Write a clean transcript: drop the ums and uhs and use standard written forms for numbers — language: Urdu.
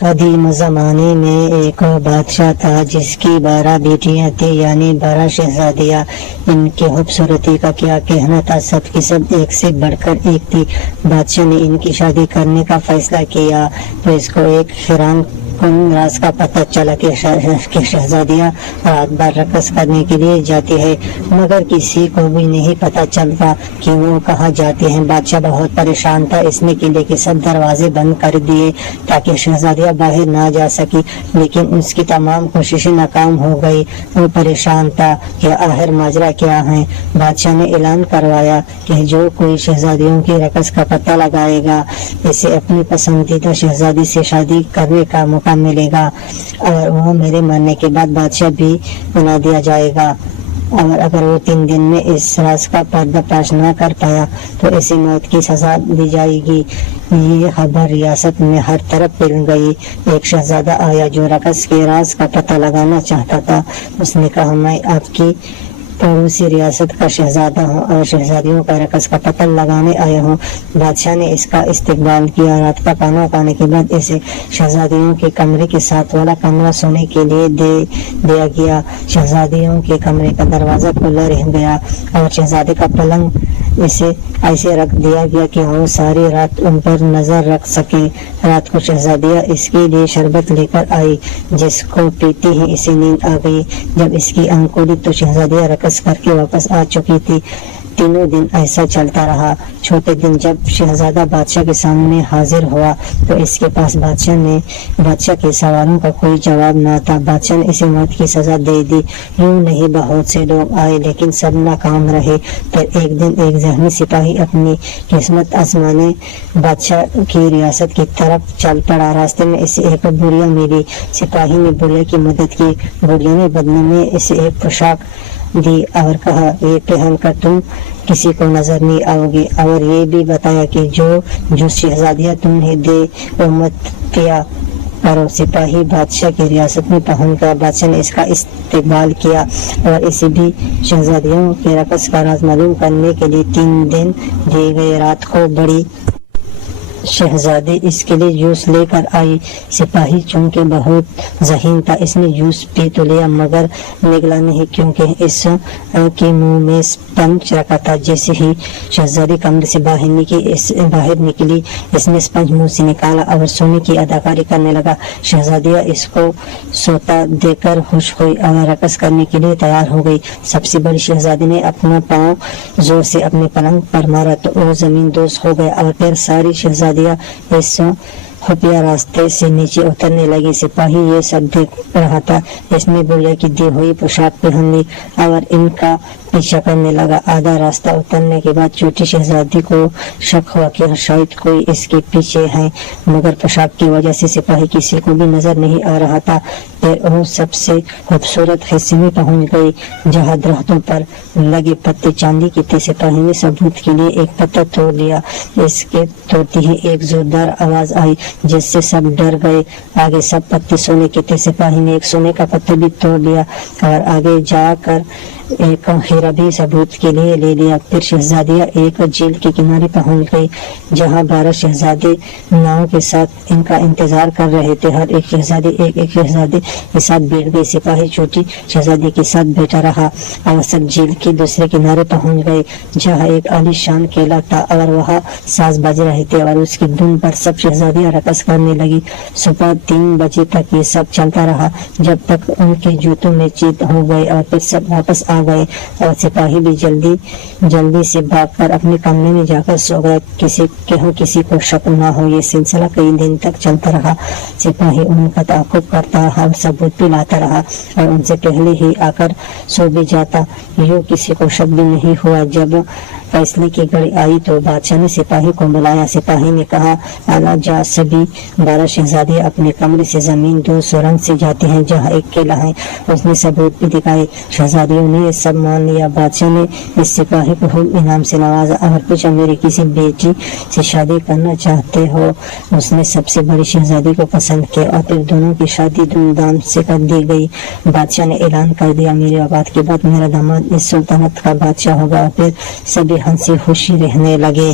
قدیم زمانے میں ایک بادشاہ تھا جس کی 12 بیٹیاں تھیں، یعنی 12 شہزادیاں۔ ان کی خوبصورتی کا کیا کہنا تھا، سب کی سب ایک سے بڑھ کر ایک تھی۔ بادشاہ نے ان کی شادی کرنے کا فیصلہ کیا تو اس کو ایک حیران کن راز کا پتہ چلا کہ شہزادیاں رات بھر رقص کرنے کے لیے جاتی ہے، مگر کسی کو بھی نہیں پتہ چلتا کہ وہ کہاں جاتی ہیں۔ بادشاہ بہت پریشان تھا، اس نے قلعے کے سب دروازے بند کر دیے تاکہ شہزادیاں باہر نہ جا سکی، لیکن اس کی تمام کوششیں ناکام ہو گئی۔ وہ پریشان تھا کہ آخر ماجرا کیا ہے۔ بادشاہ نے اعلان کروایا کہ جو کوئی شہزادیوں کی رقص کا پتہ لگائے گا اسے اپنی پسندیدہ شہزادی سے شادی کرنے کا موقع ملے گا، اور وہ میرے مرنے کے بعد بادشاہ بھی بنا دیا جائے گا، اور اگر وہ 3 دن میں اس راز کا پردہ فاش نہ کر پایا تو اسے موت کی سزا دی جائے گی۔ یہ خبر ریاست میں ہر طرف پھیل گئی۔ ایک شہزادہ آیا جو رقص کے راز کا پتہ لگانا چاہتا تھا۔ اس نے کہا، میں آپ کی پڑوسی ریاست کا شہزادہ ہوں اور شہزادیوں کا رقص کا پتہ لگانے آیا ہوں۔ بادشاہ نے اس کا استقبال کیا۔ رات کا کھانا کھانے کے بعد اسے شہزادیوں کے کمرے کے ساتھ والا کمرہ سونے کے لیے دے دیا گیا۔ شہزادیوں کے کمرے کا دروازہ کھلا رہ گیا اور شہزادے کا پلنگ اسے ایسے رکھ دیا گیا کہ وہ ساری رات ان پر نظر رکھ سکے۔ رات کو شہزادیاں اس کے لیے شربت لے کر آئی، جس کو پیتی ہی اسے نیند آ گئی۔ جب اس کی آنکھ کھلی تو شہزادیاں رقص کر کے واپس آ چکی تھی۔ تینوں دن ایسا چلتا رہا۔ چھوٹے دن جب شہزادہ بادشاہ کے سامنے حاضر ہوا تو اس کے پاس بادشاہ کے سوالوں کا کوئی جواب نہ تھا۔ بادشاہ نے اسے موت کی سزا دے دی۔ یوں نہیں بہت سے لوگ آئے لیکن سب ناکام رہے۔ پھر ایک دن ایک ذہنی سپاہی اپنی قسمت آزمانے بادشاہ کی ریاست کی طرف چل پڑا۔ راستے میں اسے ایک بڑھیا ملی۔ سپاہی نے بڑھیا کی مدد کی۔ بڑھیا نے بدلے میں اسے ایک پوشاک دی اور کہا، یہ پہن کر تم کسی کو نظر نہیں آؤ گے، اور یہ بھی بتایا کہ جو شہزادیاں تمہیں دے وہ مت پیا کرو۔ سپاہی بادشاہ کی ریاست میں پہنچ گیا۔ بادشاہ نے اس کا استقبال کیا اور اسے بھی شہزادیوں کے رقص کا راز معلوم کرنے کے لیے 3 دن دیے گئے۔ رات کو بڑی شہزادی اس کے لیے جوس لے کر آئی۔ سپاہی چونکہ بہت ذہین تھا، اس نے جوس پی تو لیا مگر نگلا نہیں، کیونکہ اس کے منہ میں اسپنج رکھا تھا۔ جیسے ہی شہزادی کمرے سے باہر نکلی اس نے اسپنج منہ سے نکالا اور سونے کی اداکاری کرنے لگا۔ شہزادیاں اس کو سوتا دے کر خوش ہوئی اور رقص کرنے کے لیے تیار ہو گئی۔ سب سے بڑی شہزادی نے اپنا پاؤں زور سے اپنے پلنگ پر مارا تو وہ زمین دوز ہو گیا، اور پھر ساری شہزادیاں اس خفیہ راستے سے نیچے اترنے لگی۔ سپاہی یہ سب دیکھ رہا تھا۔ اس نے بڑھیا کی دی ہوئی پوشاک پہن لی اور ان کا پیچھا کرنے لگا۔ آدھا راستہ اترنے کے بعد چھوٹی شہزادی کو شک ہوا کہ شاید کوئی اس کے پیچھے ہے، مگر پوشاک کی وجہ سے سپاہی کسی کو بھی نظر نہیں آ رہا تھا۔ پھر وہ سب سے خوبصورت حصے میں پہنچ گئی جہاں درختوں پر لگے پتے چاندی کے تھے۔ سپاہی نے ثبوت کے لیے ایک پتہ توڑ لیا۔ اس کے توڑتے ہی ایک زوردار آواز آئی جس سے سب ڈر گئے۔ آگے سب پتے سونے کے تھے۔ سپاہی نے ایک سونے کا پتہ بھی توڑ لیا اور آگے جا کر ایک ہیرا بھی ثبوت کے لیے لے لیا۔ پھر شہزادیاں ایک جھیل کے کنارے پہنچ گئی جہاں 12 شہزادے ناؤں کے ساتھ ان کا انتظار کر رہے تھے۔ ہر ایک شہزادی ایک شہزادے کے ساتھ بیٹھ گئی۔ سپاہی چھوٹی شہزادی کے ساتھ بیٹھا رہا اور سب جھیل کے دوسرے کنارے پہنچ گئے جہاں ایک عالی شان قلعہ تھا اور وہاں ساز بج رہے تھے اور اس کی دھن پر سب شہزادیاں رقص کرنے لگی۔ صبح 3 بجے تک یہ سب چلتا رہا جب تک ان کے جوتوں میں چیت ہو گئے اور پھر سب واپس آ گئے اور سپاہی بھی جلدی سے بھاگ کر اپنے کمرے میں جا کر سو گئے۔ کسی کو شک نہ ہو۔ یہ سلسلہ کئی دن تک چلتا رہا۔ سپاہی ان کا تعاقب کرتا رہا، ثبوت بھی لاتا رہا اور ان سے پہلے ہی آ کر سو بھی جاتا۔ یوں کسی کو شک بھی نہیں ہوا۔ جب فیصلے کی گھڑی آئی تو بادشاہ نے سپاہی کو بلایا۔ سپاہی نے کہا، اعلیٰ جا سبھی 12 شہزادیاں اپنے کمرے سے زمین 2 سرنگ سے جاتے ہیں جہاں ایک قلعہ ہے۔ اس نے ثبوت بھی دکھائے۔ شہزادیوں نے یہ سب مان لیا۔ بادشاہ نے اس سپاہی کو خوب انعام سے نوازا اور پوچھا، میری کسی بیٹی سے شادی کرنا چاہتے ہو؟ اس نے سب سے بڑی شہزادی کو پسند کیا اور پھر دونوں کی شادی دھوم دھام سے کر دی گئی۔ بادشاہ نے اعلان کر دیا، میری وفات کے بعد میرا داماد اس سلطنت کا بادشاہ ہوگا۔ اور پھر سبھی ہنسی خوشی رہنے لگے۔